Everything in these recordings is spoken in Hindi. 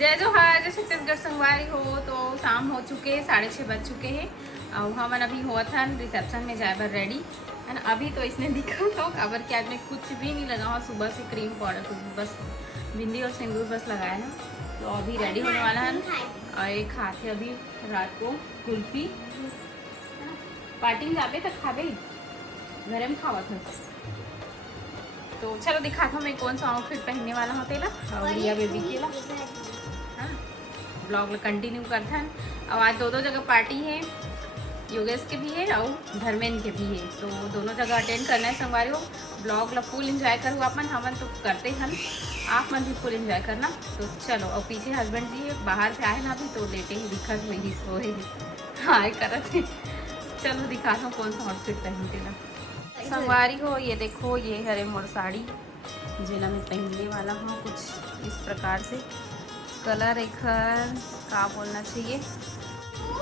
जय जोहार, जय छत्तीसगढ़ संगवारी हो। तो शाम हो चुके, 6:30 बज चुके हैं और हमन अभी हुआ था रिसेप्शन में जाए बर रेडी है ना। अभी तो इसने दिखा तो खबर कि आज मैं कुछ भी नहीं लगा हुआ, सुबह से क्रीम पाउडर कुछ बस बिंदी और सिंदूर बस लगाया ना। तो अभी रेडी होने वाला है और एक खाते अभी रात को कुल्फी पार्टी में जाते तक खाबे घरे में खावा था। तो चलो दिखाता हूँ मैं कौन सा आउटफिट पहनने वाला होते ला और रिया बेबी के ला। हाँ ब्लॉग कंटिन्यू करते हैं। और आज दो जगह पार्टी है, योगेश के भी है और धर्मेंद्र के भी है। तो दोनों जगह अटेंड करना है संगवारी हो। ब्लॉग ला फुल एंजॉय करूँ अपन, हमन तो करते हैं, आप मन भी फुल एंजॉय करना। तो चलो, और पीछे हस्बैंड जी बाहर से आए ना अभी, तो लेटे ही दिखत वही सोए हाँ करत है। चलो दिखाता हूँ कौन सा आउटफिट पहनते ना संगवारी हो। ये देखो, ये हरे मोर साड़ी जिला में पहनने वाला हूँ कुछ इस प्रकार से। कलर एक का बोलना चाहिए,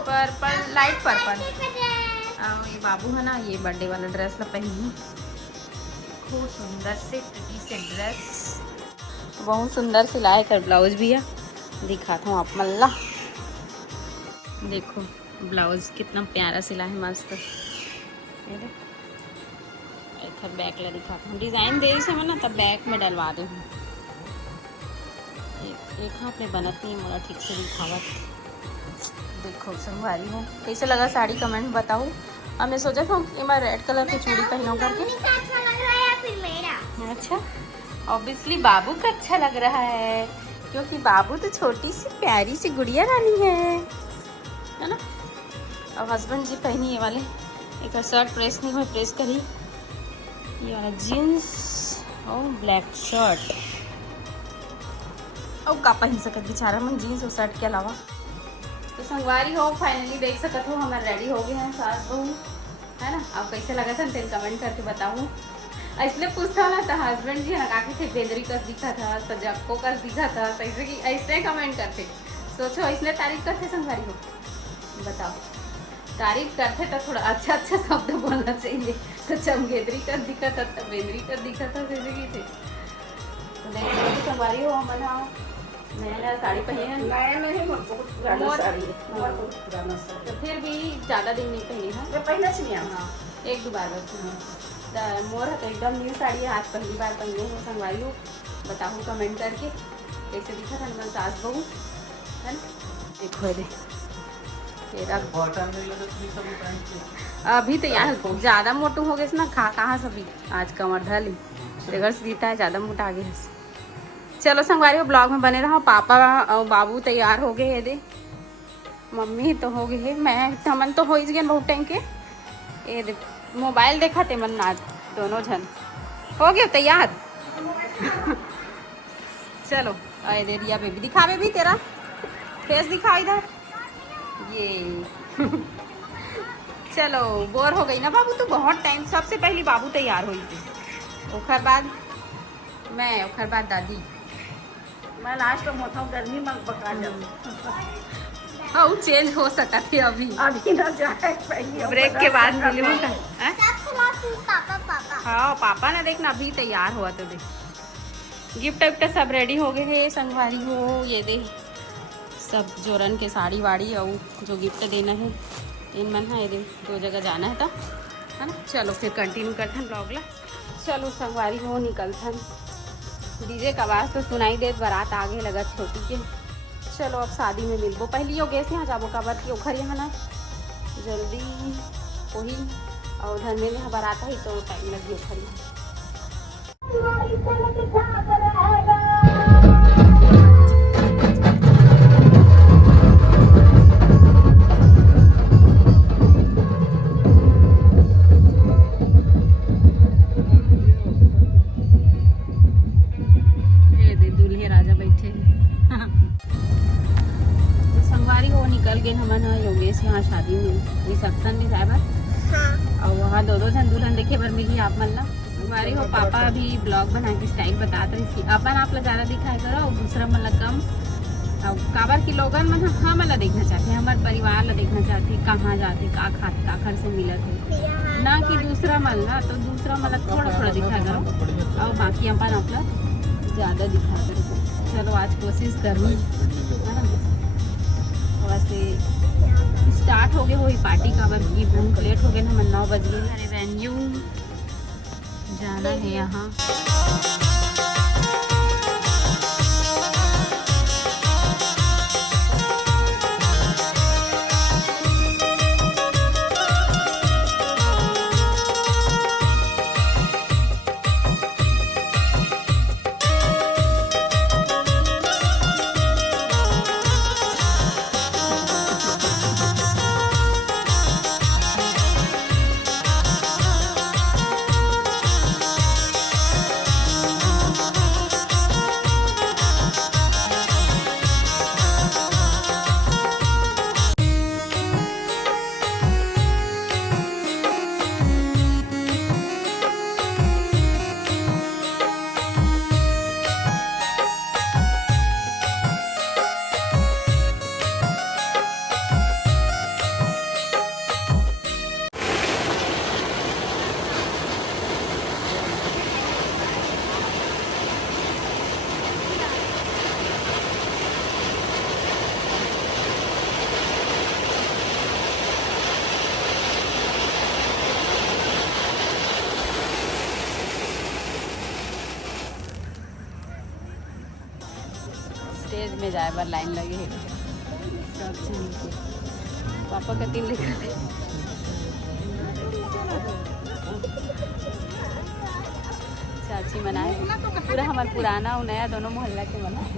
पर्पल, लाइट पर्पल। और ये बाबू है ना, ये बर्थडे वाला ड्रेस ला पहनी, खूब सुंदर से प्रिटी से ड्रेस, बहुत सुंदर सिलाई कर ब्लाउज भी है। दिखाता हूँ आप मल्ला, देखो ब्लाउज कितना प्यारा सिला है, मस्त। एक बैक ला दिखाता हूँ, डिज़ाइन दे से ना तब बैक में डलवा दूँ। एक हाथ में बनत नहीं मोला ठीक से दिखावत। देखो संगवारी हो कैसे लगा साड़ी, कमेंट बताओ। अब मैं सोचा था कि मैं रेड कलर की चूड़ी पहनूं करके। अच्छा लग रहा है या फिर मेरा? अच्छा, ऑब्वियसली बाबू का अच्छा लग रहा है, क्योंकि बाबू तो छोटी सी प्यारी सी गुड़िया रानी है ना। और हस्बैंड जी पहनी ये वाले, एक शर्ट प्रेस नहीं हुई, प्रेस करी ये वाला जीन्स और ब्लैक शर्ट। और का पहन सकत बेचारा मन जीन्स और शर्ट के अलावा। तो संगवारी हो फाइनली देख सकत हो, हमारे रेडी हो गए हैं सास बहू है ना। अब कैसे लगा था तेल कमेंट करके बताऊँ। इसलिए पूछता ना था हस्बैंड जी है ना, काकी थे बेंदरी का दिखा था, सजक्को का दिखा था, ऐसे कि ऐसे कमेंट करते। सोचो इसलिए तारीफ करते संगवारी हो, बताओ तारीफ करते तो थोड़ा अच्छा अच्छा शब्द बोलना चाहिए। तो चमगेदरी का दिखा था, तो बेंदरी का दिखा था, जैसे कि थे। तो देखो संगवारी हो, हम नया साड़ी पहने हैं, नया नहीं, बहुत पुराना साड़ी है, बहुत पुराना साड़ी। तो फिर भी ज़्यादा दिन नहीं पहनी है, ये पहले से नहीं हाँ एक दो बार बस। तो मोर है तो एकदम न्यू साड़ी है, आज पहली बार पहने हो संगवारी हो। बताओ कमेंट करके कैसे दिखा था हमारे सास बहू है ना। देखो दे तेरा अभी तो यार ज़्यादा मोटू हो गए ना, खा कहाँ सभी आज कमर ढली देगर सीता है, ज़्यादा मोटा आ गया। चलो संगवारी हो, ब्लॉग में बने रहो। पापा और बाबू तैयार हो गए है दे, मम्मी तो हो गई है, मैं हमन तो हो ही गए बहुत टाइम के। ये दे मोबाइल देखा थे मन नाच, दोनों जन हो गए तैयार चलो आए दे रिया बेबी, दिखा बेबी तेरा फेस दिखा इधर ये चलो बोर हो गई ना बाबू, तो बहुत टाइम। सबसे पहले बाबू तैयार हुई थी, ओखर बाद मैं, ओखर बाद दादी। मैं लास्ट में मोटा गर्मी में पका जाऊँ। हाँ चेंज हो सकता है अभी ना जाए पहले ब्रेक के बाद मिले होगा। पापा हाँ पापा ने देखना अभी तैयार हुआ तो देख। गिफ्ट विफ्ट सब रेडी हो गए थे संगवारी हो। ये दे सब जोरन के साड़ी वाड़ी और जो गिफ्ट देना है इन मन है, ये दे 2 जगह जाना है तो है ना। चलो फिर कंटिन्यू करते हैं ब्लॉग ला। चलो संगवारी हो निकलते हैं, डीजे का आवाज़ तो सुनाई दे, बारात आगे लगा छोटी के। चलो अब शादी में मिलबो, पहली योगेश यहाँ जाबो काबर की ओखर यहाँ ना जल्दी वही, और घर में यहाँ बारात ही तो टाइम लगी ओखर यहाँ। निकल गए हमन योगेश यहाँ शादी में रिसेप्शन में जाए बर, और वहाँ दो जन दुल्हन देखे बर मिली आप मन ला। हमारी हो पापा अभी ब्लॉग बना के स्टाइल बताते रही, अपन आप ला ज़्यादा दिखाए करो और दूसरा मन ला कम। और काबर की लोगन मन हम ला देखना चाहते हैं, हमारे परिवार ला देखना चाहते हैं, कहाँ जाते का खाते का घर से मिलत है ना, कि दूसरा मन ला। तो दूसरा मन ला थोड़ा थोड़ा दिखाया करो और बाकी अपन आप ला ज़्यादा दिखाया करो। चलो आज कोशिश करनी है ना। वैसे स्टार्ट हो गए वही पार्टी का, अगर ये बहुत लेट हो गए ना, हमें 9 बज गए। अरे वेन्यू जाना है यहाँ। स्टेज में जाए बार लाइन लगे है सब चीज के। पापा का 3 लिखा थे। चाची मनाए पूरा हमारा पुराना और नया दोनों मोहल्ला के मनाए।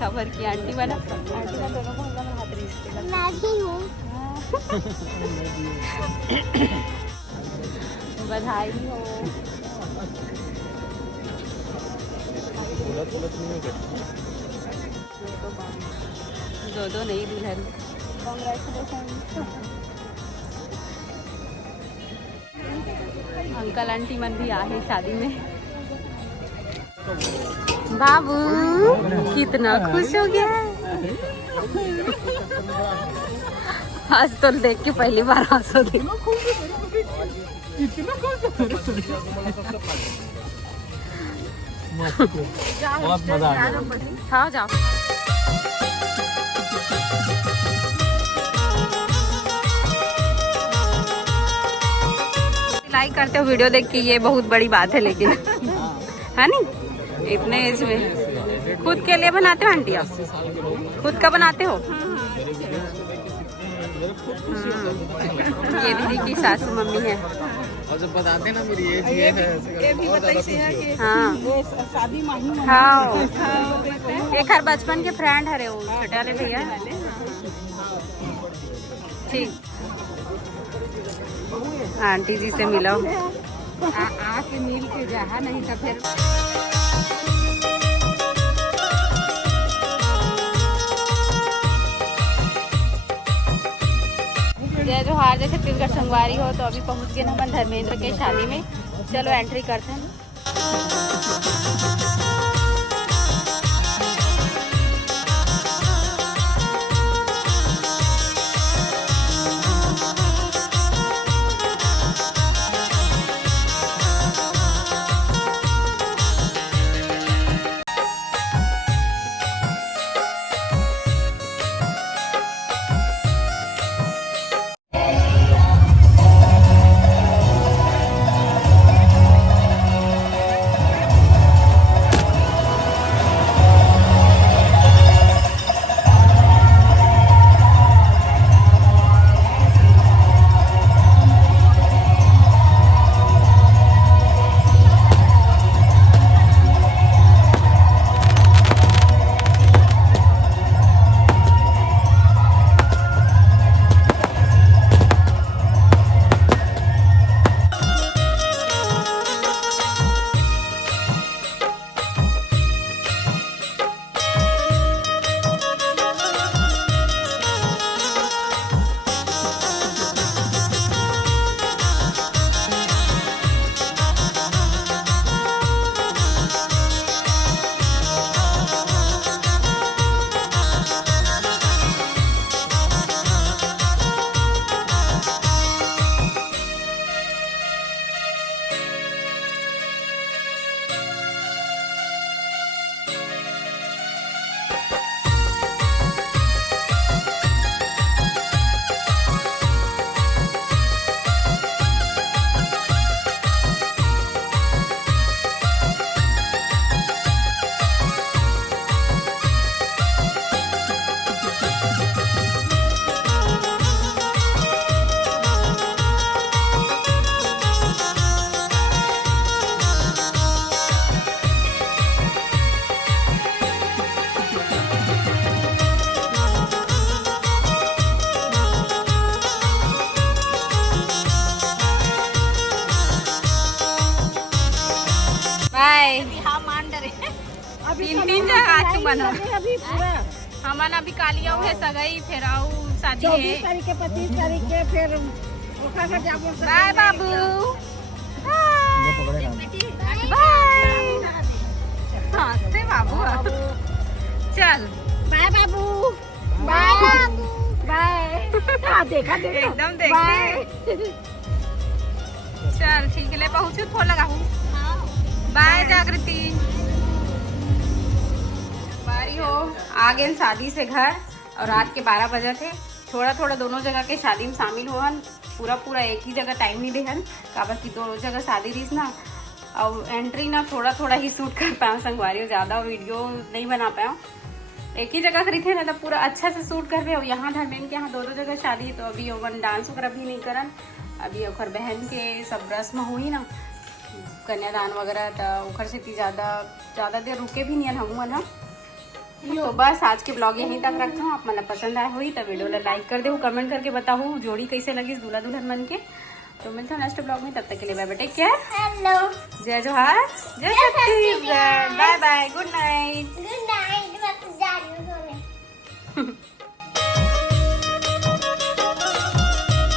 खबर की आंटी बना, आंटी का दोनों मोहल्ला में हाथ रिश्ते का। मैं भी हूँ। बधाई हो। दो नई दुल्हन। अंकल आंटी मन भी आए शादी में। बाबू कितना खुश हो गया। आज तो देख के पहली बार हंसो दी। बहुत मजा आ गया। हाँ जाओ। लाइक करते हो वीडियो देख के, ये बहुत बड़ी बात है। लेकिन है नहीं, इतने एज में खुद के लिए बनाते हो आंटी आप? खुद का बनाते हो? ये दीदी की सासू मम्मी है। और जब बताते ना मेरी एज ये है, ये भी बताइए है कि हाँ वो शादी माही हाँ, एक हर बचपन के फ्रेंड हरे वो छोटे वाले भैया। ठीक, आंटी जी से मिलो। आके मिल के जा, नहीं तो फिर जय जोहार। जैसे छत्तीसगढ़ संगवारी हो तो अभी पहुंच गए हम धर्मेंद्र के शादी में। चलो एंट्री करते हैं। बना अभी पूरा हमारा अभी कालिया है सगाई फिर आऊ शादी 24 है। तारीख के 25 तारीख के फिर ओखा का जामुन से बाय बाबू बाय हंसते बाबू चल बाय बाबू बाय बाय देखा देखा एकदम देखते चल ठीक है ले पहुँचू फोन लगाऊ बाय जागृति बारी हो आ गए शादी से घर और रात के 12 बजे थे थोड़ा थोड़ा दोनों जगह के शादी में शामिल हुअन पूरा पूरा एक ही जगह टाइम नहीं देहन काबर की दोनों जगह शादी रही ना और एंट्री ना थोड़ा थोड़ा ही शूट कर पाऊँ संगवारी ज़्यादा वीडियो नहीं बना पाऊँ एक ही जगह खरीदे ना तो पूरा अच्छा से शूट कर रहे हो यहाँ धर्मेन के यहाँ दो जगह शादी तो अभी ओवन डांस वगैरह भी नहीं करन अभी ओखर बहन के सब रस्म हुई ना कन्यादान वगैरह तो ओखर से ज़्यादा देर रुके भी नहीं हम ना तो बस आज के ब्लॉग यहीं तक रखता हूँ आप मतलब पसंद आया हुई तो वीडियो लाइक कर दो कमेंट करके बताओ जोड़ी कैसे लगी दूल्हा दुल्हन बन के तो मिलता हूँ नेक्स्ट ब्लॉग में तब तक के लिए bye bye take care hello जय जोहार जय Chhattisgarh bye bye good night good night